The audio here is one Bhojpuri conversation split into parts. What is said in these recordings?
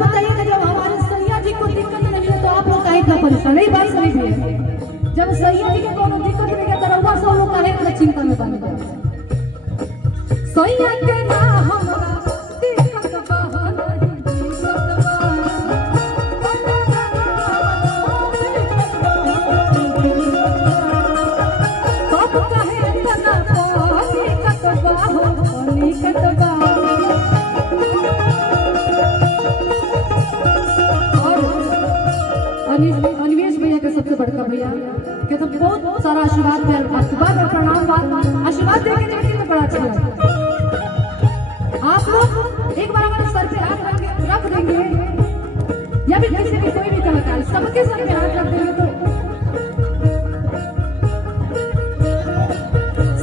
बात बताइए ना, जब हमारे सैया जी को दिक्कत नहीं है तो आप लोग काहे इतना परेशान? नहीं, बात सही भी है। जब सैया जी के कोनो दिक्कत नहीं है तो रउआ सब लोग काहे इतना चिंता में बने? सैया के ना हमरा दिक्कत बा नहीं दिक्कत बा, सब काहे इतना दिक्कत बा हो दिक्कत बा। अनिवेश भैया के सबसे बड़का भैया के तो बहुत सारा आशीर्वाद प्यार बार प्रणाम बात आशीर्वाद देके देखिए तो बड़ा अच्छा लगता है। आप लोग एक बार हमारे सर पे हाथ रख देंगे या भी किसी भी कोई भी कलाकार सबके सर पे हाथ रख देंगे तो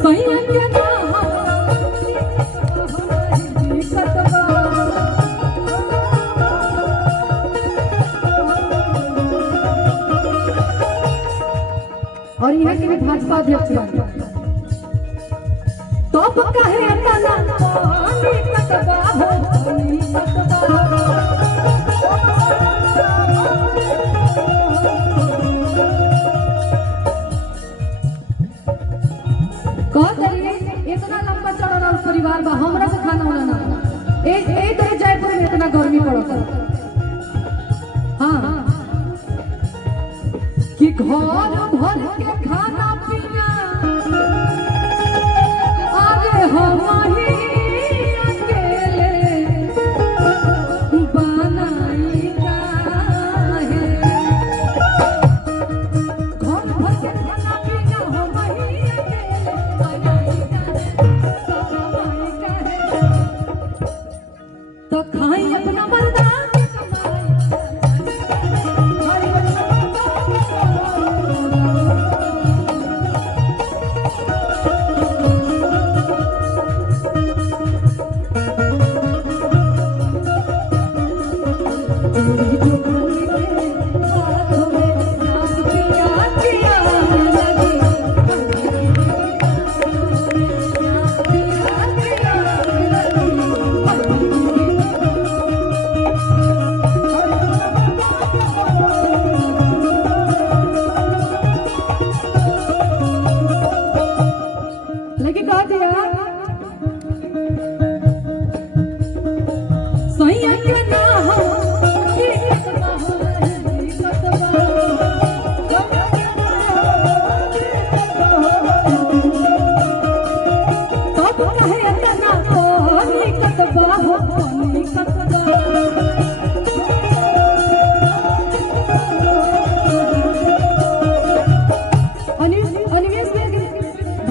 सही है क्या ना और यहाँ के भी भाजपा अध्यक्ष तो पक्का है तना पानी कतबा हो पानी कतबा कह दरिए इतना लंबा चौड़ा परिवार बा हमरा से खाना वाला ना ए तो जयपुर में इतना गर्मी पड़ता हाँ कि घर भर के खाना पीना आगे हम ही अकेले बनाई काहे, घर भर के खाना पीना हम ही अकेले बनाई काहे, तो खाई अपना मर्दा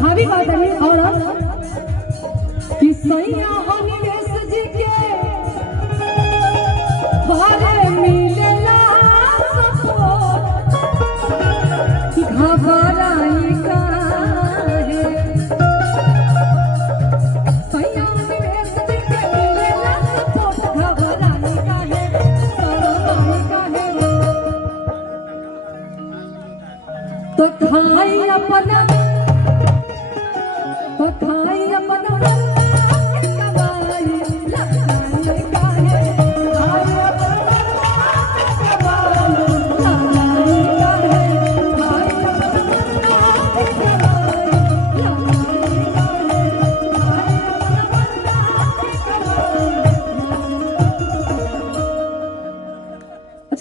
भाभी बात है और कि सैया अनिवेश जी के घरे मिलेला घबराई काहे, सैया अनिवेश जी के मिलेला घबराई काहे शरमाई काहे, तो खाई अपना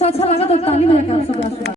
अच्छा लगा तो ताली बजा के आप सब